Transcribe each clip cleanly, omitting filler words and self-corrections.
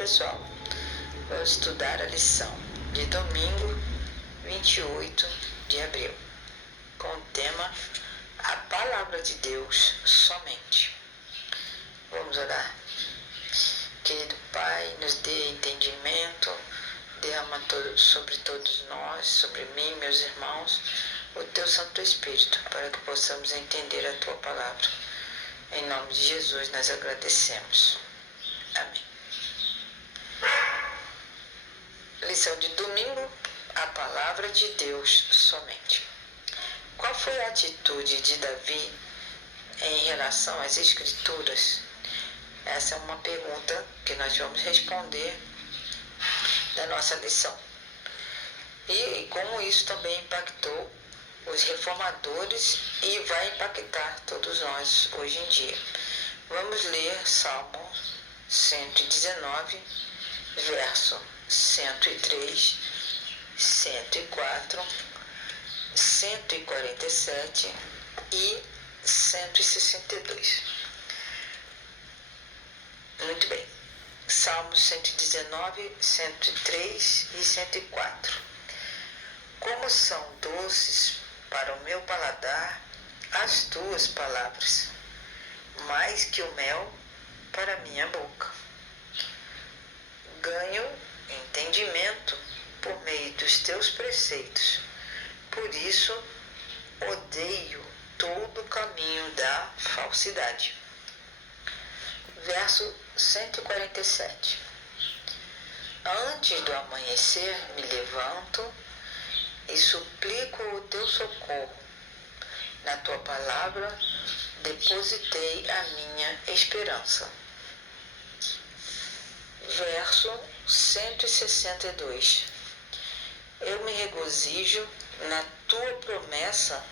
pessoal, vamos estudar a lição de domingo 28 de abril, com o tema A Palavra de Deus somente. Vamos orar. Querido Pai, nos dê entendimento, derrama sobre todos nós, sobre mim, meus irmãos, o Teu Santo Espírito, para que possamos entender a Tua Palavra. Em nome de Jesus nós agradecemos. Amém. Lição de domingo, a Palavra de Deus somente. Qual foi a atitude de Davi em relação às Escrituras? Essa é uma pergunta que nós vamos responder da nossa lição. E como isso também impactou os reformadores e vai impactar todos nós hoje em dia. Vamos ler Salmo 119, verso 103, 104, 147 e 162. Muito bem. Salmo 119, 103 e 104. Como são doces para o meu paladar as tuas palavras, mais que o mel para minha boca. Ganho entendimento por meio dos teus preceitos, por isso odeio todo o caminho da falsidade. Verso 147. Antes do amanhecer me levanto e suplico o teu socorro. Na tua palavra depositei a minha esperança. Verso 162. Eu me regozijo na tua promessa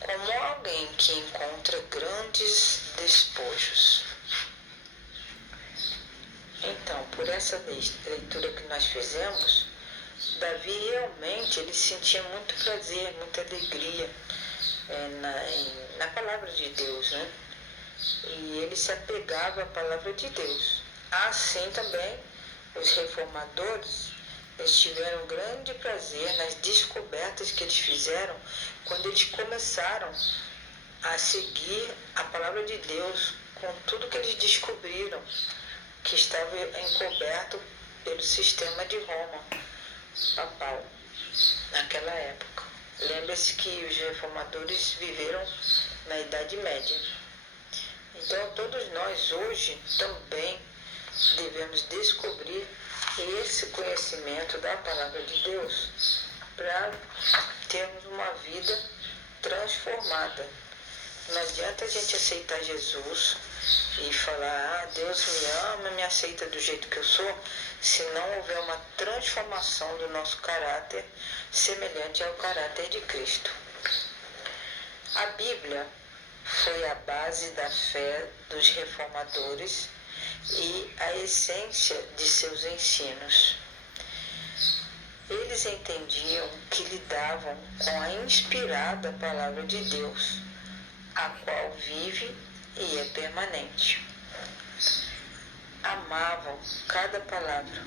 como alguém que encontra grandes despojos. Então, por essa leitura que nós fizemos, Davi realmente ele sentia muito prazer, muita alegria na palavra de Deus, né? E ele se apegava à palavra de Deus. Assim também, os reformadores eles tiveram grande prazer nas descobertas que eles fizeram quando eles começaram a seguir a palavra de Deus com tudo que eles descobriram que estava encoberto pelo sistema de Roma papal naquela época. Lembre-se que os reformadores viveram na Idade Média. Então todos nós hoje também devemos descobrir esse conhecimento da palavra de Deus para termos uma vida transformada. Não adianta a gente aceitar Jesus e falar, Deus me ama, me aceita do jeito que eu sou, se não houver uma transformação do nosso caráter semelhante ao caráter de Cristo. A Bíblia foi a base da fé dos reformadores e a essência de seus ensinos. Eles entendiam que lidavam com a inspirada palavra de Deus, a qual vive e é permanente. Amavam cada palavra.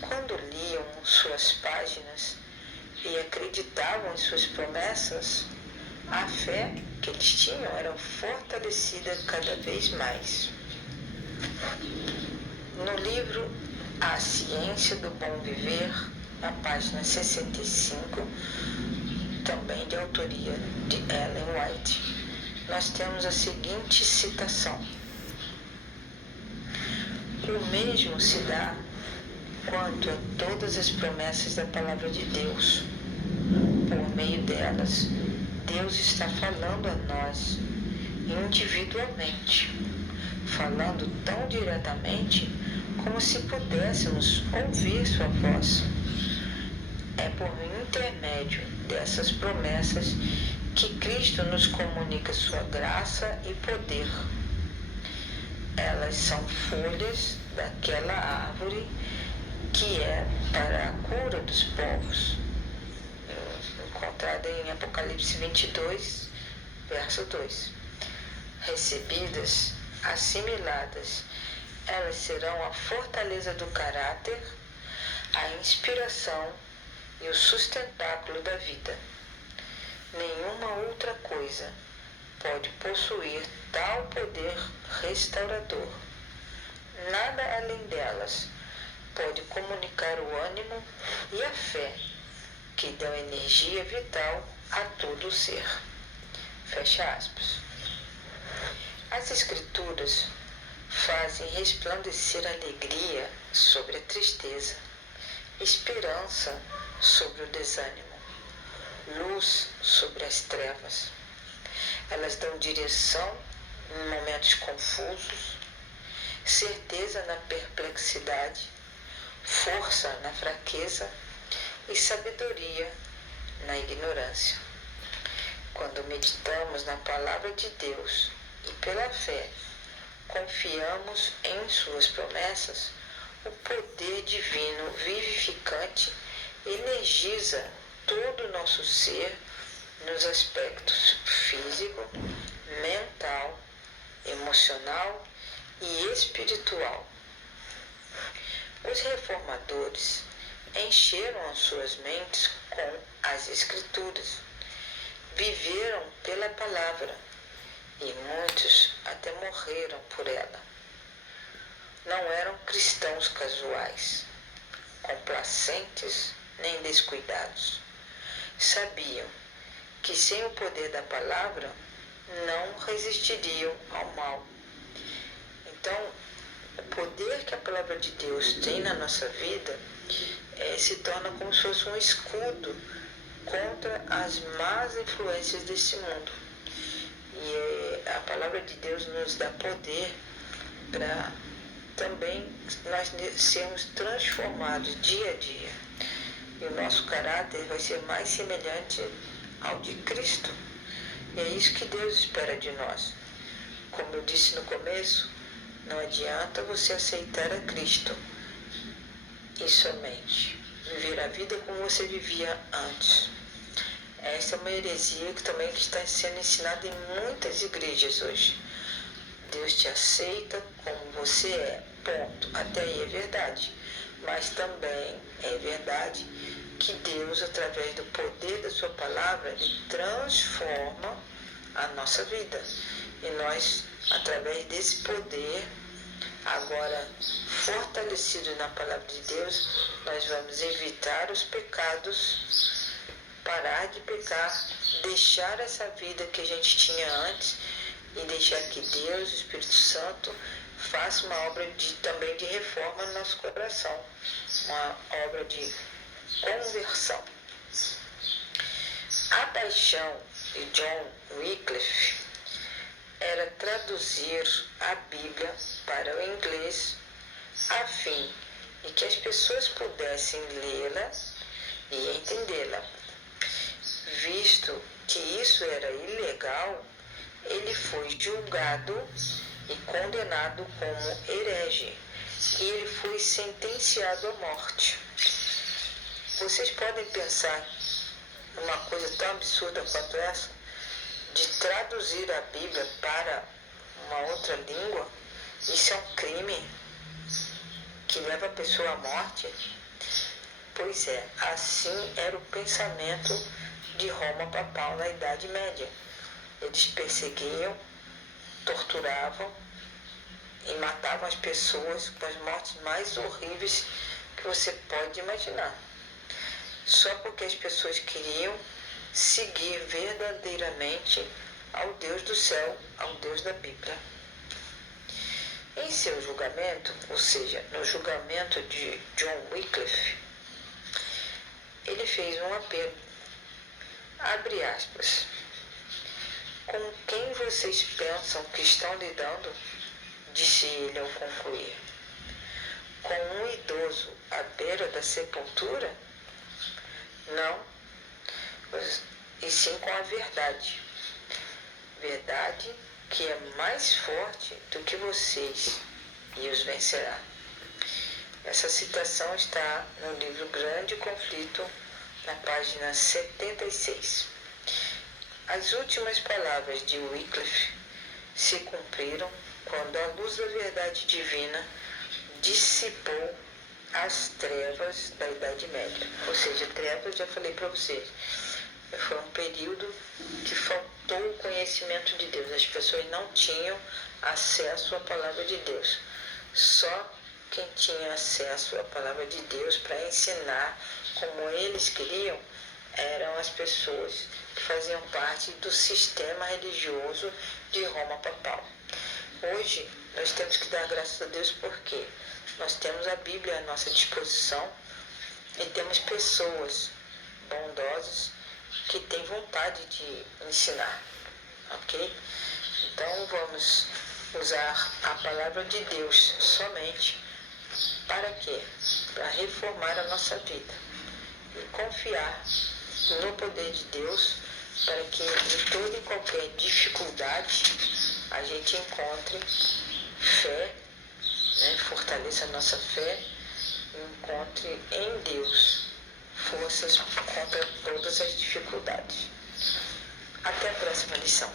Quando liam suas páginas e acreditavam em suas promessas, a fé que eles tinham era fortalecida cada vez mais. No livro A Ciência do Bom Viver, na página 65, também de autoria de Ellen White, nós temos a seguinte citação: o mesmo se dá quanto a todas as promessas da palavra de Deus. Por meio delas, Deus está falando a nós individualmente, falando tão diretamente como se pudéssemos ouvir sua voz. É por intermédio dessas promessas que Cristo nos comunica sua graça e poder. Elas são folhas daquela árvore que é para a cura dos povos, encontrada em Apocalipse 22, verso 2. Recebidas, assimiladas elas serão a fortaleza do caráter, a inspiração e o sustentáculo da vida. Nenhuma outra coisa pode possuir tal poder restaurador. Nada além delas pode comunicar o ânimo e a fé que dão energia vital a todo o ser. Fecha aspas. As Escrituras fazem resplandecer alegria sobre a tristeza, esperança sobre o desânimo, luz sobre as trevas. Elas dão direção em momentos confusos, certeza na perplexidade, força na fraqueza e sabedoria na ignorância. Quando meditamos na palavra de Deus e pela fé confiamos em suas promessas, o poder divino vivificante energiza todo o nosso ser nos aspectos físico, mental, emocional e espiritual. Os reformadores encheram as suas mentes com as Escrituras, viveram pela palavra e muitos até morreram por ela. Não eram cristãos casuais, complacentes nem descuidados. Sabiam que sem o poder da palavra não resistiriam ao mal. Então, o poder que a palavra de Deus tem na nossa vida se torna como se fosse um escudo contra as más influências desse mundo. E a palavra de Deus nos dá poder para também nós sermos transformados dia a dia. E o nosso caráter vai ser mais semelhante ao de Cristo. E é isso que Deus espera de nós. Como eu disse no começo, não adianta você aceitar a Cristo e somente viver a vida como você vivia antes. Essa é uma heresia que também está sendo ensinada em muitas igrejas hoje. Deus te aceita como você é, ponto. Até aí é verdade. Mas também é verdade que Deus, através do poder da sua palavra, Ele transforma a nossa vida. E nós, através desse poder, agora fortalecido na palavra de Deus, nós vamos evitar os pecados, parar de pecar, deixar essa vida que a gente tinha antes e deixar que Deus, o Espírito Santo, faça uma obra também de reforma no nosso coração, uma obra de conversão. A paixão de John Wycliffe era traduzir a Bíblia para o inglês a fim de que as pessoas pudessem lê-la e entendê-la. Visto que isso era ilegal, ele foi julgado e condenado como herege, e ele foi sentenciado à morte. Vocês podem pensar numa coisa tão absurda quanto essa, de traduzir a Bíblia para uma outra língua? Isso é um crime que leva a pessoa à morte? Pois é, assim era o pensamento de Roma papal na Idade Média. Eles perseguiam, torturavam e matavam as pessoas com as mortes mais horríveis que você pode imaginar. Só porque as pessoas queriam seguir verdadeiramente ao Deus do céu, ao Deus da Bíblia. Em seu julgamento, ou seja, no julgamento de John Wycliffe, ele fez um apelo, abre aspas, com quem vocês pensam que estão lidando? Disse ele ao concluir. Com um idoso à beira da sepultura? Não, e sim com a verdade. Verdade que é mais forte do que vocês e os vencerá. Essa citação está no livro Grande Conflito, na página 76. As últimas palavras de Wycliffe se cumpriram quando a luz da verdade divina dissipou as trevas da Idade Média. Ou seja, trevas, já falei para vocês, foi um período que faltou o conhecimento de Deus. As pessoas não tinham acesso à palavra de Deus. Só quem tinha acesso à palavra de Deus para ensinar como eles queriam eram as pessoas que faziam parte do sistema religioso de Roma Papal. Hoje, nós temos que dar graças a Deus porque nós temos a Bíblia à nossa disposição e temos pessoas bondosas que têm vontade de ensinar, ok? Então, vamos usar a palavra de Deus somente para quê? Para reformar a nossa vida e confiar no poder de Deus para que em toda e qualquer dificuldade a gente encontre fé, né? Fortaleça a nossa fé e encontre em Deus forças contra todas as dificuldades. Até a próxima lição.